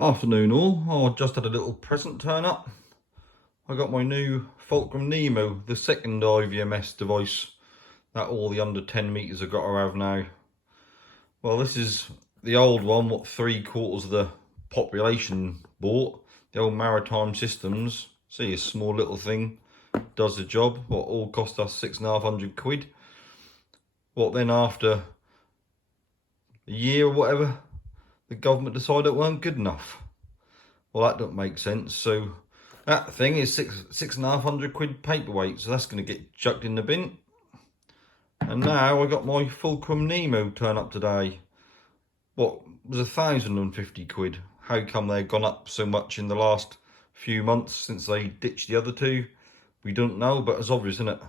Afternoon all. I just had a little present turn up. I got my new Fulcrum Nemo, the second IVMS device that all the under 10 meters have got to have now. Well, this is the old one, what 3/4 of the population bought. The old maritime systems. See, a small little thing does the job. What all cost us £6,500. What then after a year or whatever, the government decided it weren't good enough. Well, that don't make sense. So that thing is £6,500 paperweight. So that's going to get chucked in the bin. And now I got my Fulcrum Nemo turn up today. What was £1,050? How come they've gone up so much in the last few months since they ditched the other two? We don't know, but it's obvious, isn't it?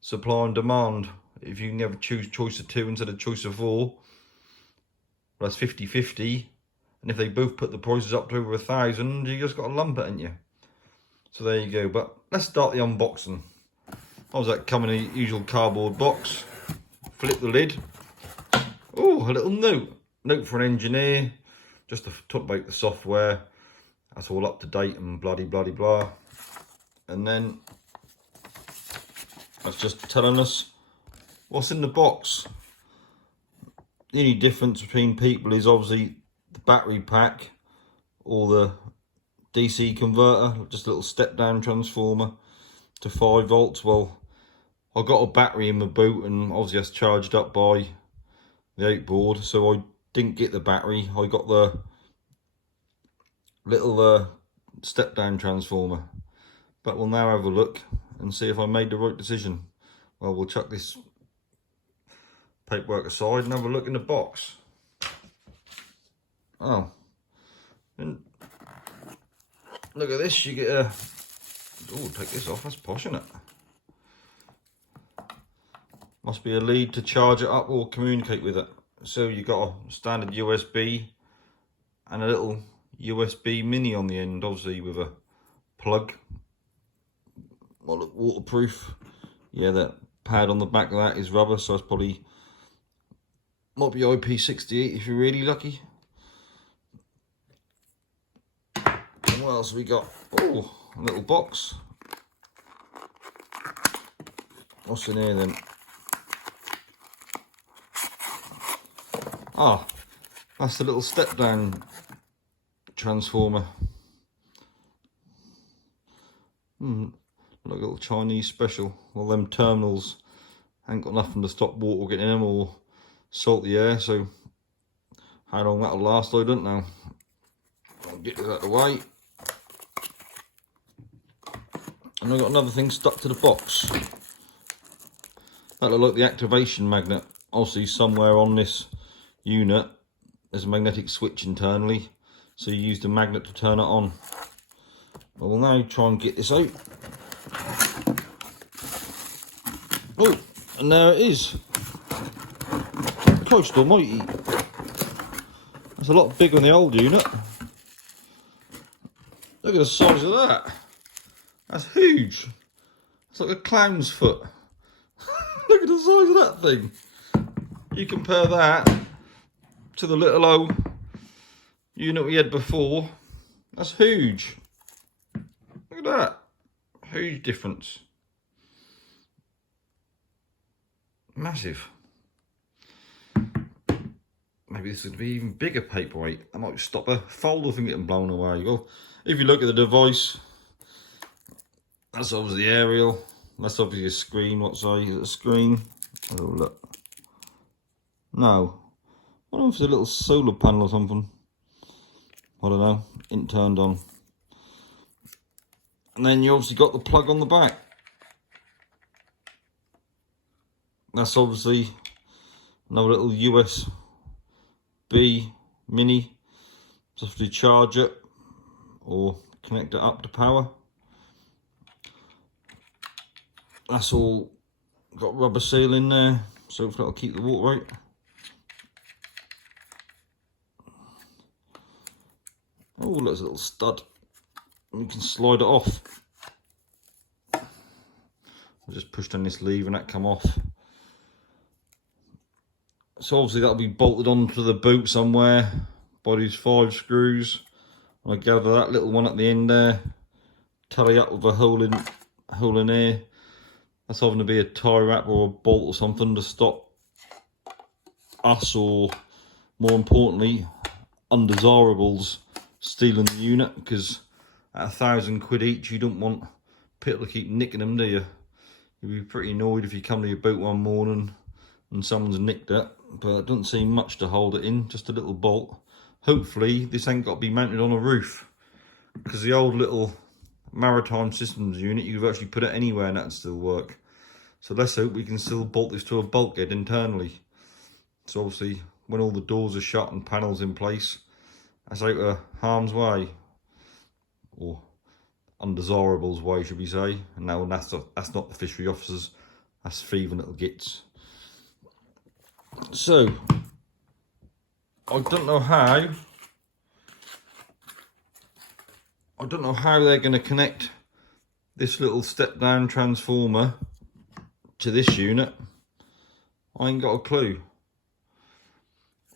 Supply and demand. If you can never choose choice of two instead of choice of four, well, that's 50-50. And if they both put the prices up to over 1,000, you just got to lump it, ain't you? So there you go. But let's start the unboxing. How's that come in a usual cardboard box? Flip the lid. Oh, a little note. Note for an engineer. Just to talk about the software. That's all up to date and bloody blah. And then that's just telling us what's in the box. The only difference between people is obviously the battery pack or the DC converter, just a little step down transformer to 5 volts. Well, I got a battery in my boot and obviously that's charged up by the outboard, so I didn't get the battery. I got the little step down transformer. But we'll now have a look and see if I made the right decision. Well, we'll chuck this paperwork aside and have a look in the box. Oh, and look at this. You get a, oh, take this off, that's posh, isn't it? Must be a lead to charge it up or communicate with it. So you got a standard USB and a little USB mini on the end, obviously with a plug. Well, look, waterproof. Yeah, that pad on the back of that is rubber, so it's probably, might be IP68 if you're really lucky. And what else have we got? Oh, a little box. What's in here then? Ah, that's the little step down transformer. Like a little Chinese special. Well, them terminals ain't got nothing to stop water getting in them or salt the air, so how long that'll last I don't know. I'll get this out of the way. And I've got another thing stuck to the box. That look like the activation magnet. Obviously somewhere on this unit there's a magnetic switch internally, so you use the magnet to turn it on. Well, we'll now try and get this out. Oh, and there it is. Christ almighty. That's a lot bigger than the old unit. Look at the size of that. That's huge. It's like a clown's foot. Look at the size of that thing. You compare that to the little old unit we had before. That's huge. Look at that. Huge difference. Massive. Maybe this would be even bigger paperweight. That might stop a folder from getting blown away. Well, if you look at the device, that's obviously the aerial. That's obviously a screen. What size is it? A screen? Oh, look. No. I don't know if it's a little solar panel or something. I don't know. It turned on. And then you obviously got the plug on the back. That's obviously another little USB mini. Just to charge it or connect it up to power. That's all got rubber seal in there, so hopefully that'll keep the water out. Oh, there's a little stud. You can slide it off. I'll just push down this lever and that come off. So obviously that'll be bolted onto the boot somewhere by these 5 screws. I gather that little one at the end there, tally up with a hole in here. That's having to be a tie wrap or a bolt or something to stop us, or more importantly, undesirables stealing the unit, because at £1,000 each, you don't want people to keep nicking them, do you? You'd be pretty annoyed if you come to your boat one morning and someone's nicked it, but it doesn't seem much to hold it in, just a little bolt. Hopefully this ain't got to be mounted on a roof, because the old little maritime systems unit, you could actually put it anywhere and that'd still work. So let's hope we can still bolt this to a bulkhead internally. So obviously when all the doors are shut and panels in place, that's out of harm's way, or undesirables way should we say. And now that's not the fishery officers, that's thieving little gits. So I don't know how they're going to connect this little step down transformer to this unit. I ain't got a clue.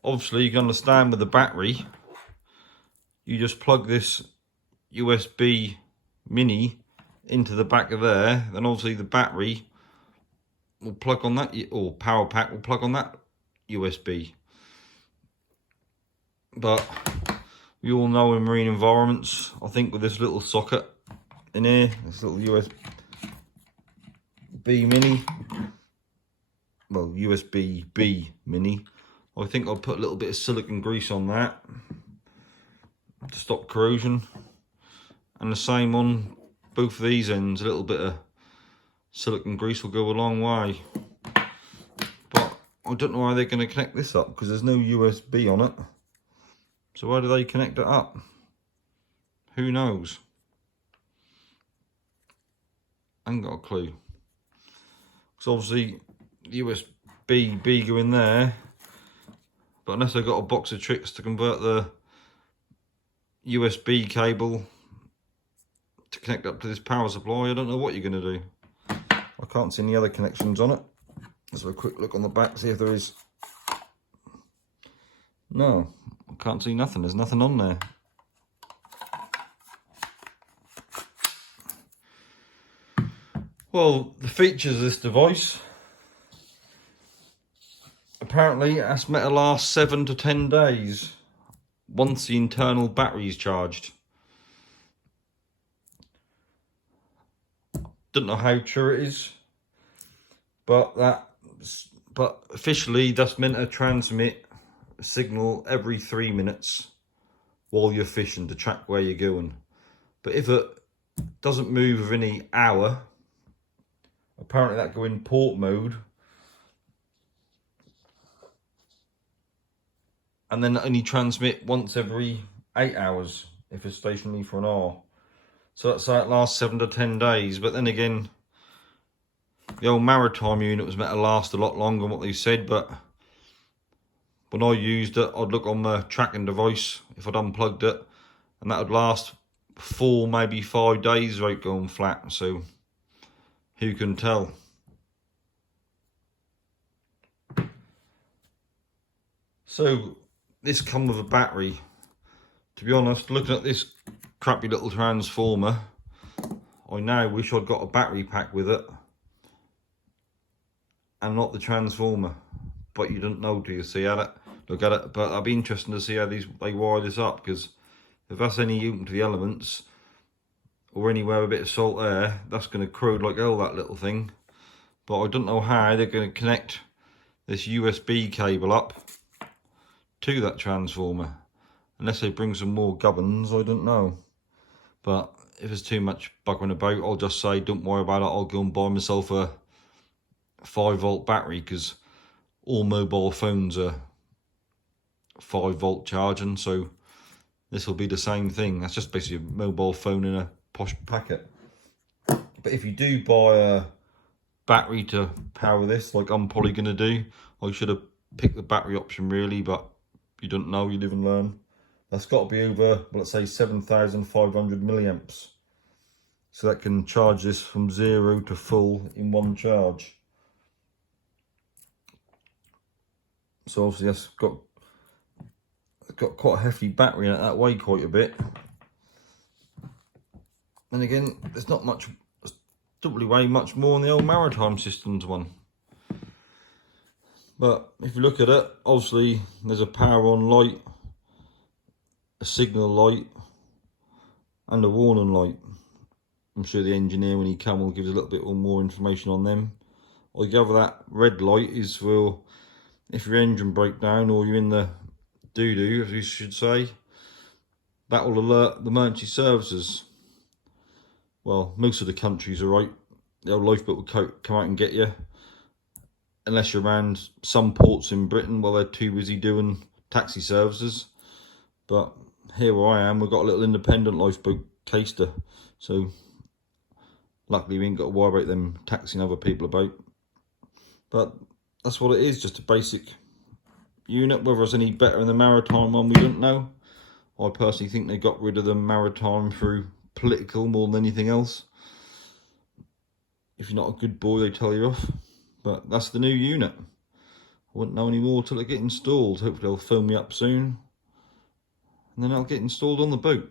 Obviously you can understand with the battery, you just plug this USB mini into the back of there, then obviously the battery will plug on that, or power pack will plug on that USB. But we all know in marine environments, I think with this little socket in here, this little USB mini, well, USB-B mini, I think I'll put a little bit of silicone grease on that to stop corrosion. And the same on both of these ends, a little bit of silicone grease will go a long way. But I don't know how they're going to connect this up, because there's no USB on it. So how do they connect it up? Who knows? I ain't got a clue. So obviously USB-B go in there, but unless I've got a box of tricks to convert the USB cable to connect up to this power supply, I don't know what you're going to do. I can't see any other connections on it. Let's have a quick look on the back, see if there is. No, I can't see nothing. There's nothing on there. Well, the features of this device, apparently that's meant to last 7 to 10 days once the internal battery is charged. Don't know how true it is, but officially that's meant to transmit a signal every 3 minutes while you're fishing to track where you're going. But if it doesn't move within an hour, apparently that go in port mode, and then only transmit once every 8 hours if it's stationary for an hour. So that's how it lasts 7 to 10 days. But then again, the old maritime unit was meant to last a lot longer than what they said, but when I used it, I'd look on the tracking device if I'd unplugged it, and that would last 4, maybe 5 days without going flat. So who can tell? So this come with a battery. To be honest, looking at this crappy little transformer, I now wish I'd got a battery pack with it and not the transformer. But you don't know till you see at it, look at it. But I'd be interested to see how they wire this up, because if that's any open to the elements or anywhere with a bit of salt air, that's going to corrode like hell, that little thing. But I don't know how they're going to connect this USB cable up to that transformer. Unless they bring some more gubbins, I don't know. But if there's too much buggering about, I'll just say don't worry about it, I'll go and buy myself a 5-volt battery, because all mobile phones are 5-volt charging, so this will be the same thing. That's just basically a mobile phone in a posh packet. But if you do buy a battery to power this, like I'm probably going to do, I should have picked the battery option really, but you don't know, you live and learn. That's got to be over, well, let's say 7,500 milliamps. So that can charge this from 0 to full in one charge. So obviously that's got quite a hefty battery in it, that weigh quite a bit. And again, there's not much, doesn't really weigh much more than the old Maritime Systems one. But if you look at it, obviously there's a power on light, a signal light, and a warning light. I'm sure the engineer, when he comes, will give us a little bit more information on them. Altogether, that red light is for if your engine breaks down or you're in the doo-doo, as you should say. That will alert the emergency services. Well, most of the countries are right. The old lifeboat will come out and get you. Unless you're around some ports in Britain, well, they're too busy doing taxi services. But here where I am, we've got a little independent lifeboat caster. So luckily we ain't got to worry about them taxiing other people about. But that's what it is, just a basic unit. Whether it's any better than the Maritime one, we don't know. I personally think they got rid of the Maritime through political more than anything else. If you're not a good boy, they tell you off. But that's the new unit. I wouldn't know any more till it get installed. Hopefully they'll film me up soon. And then I'll get installed on the boat.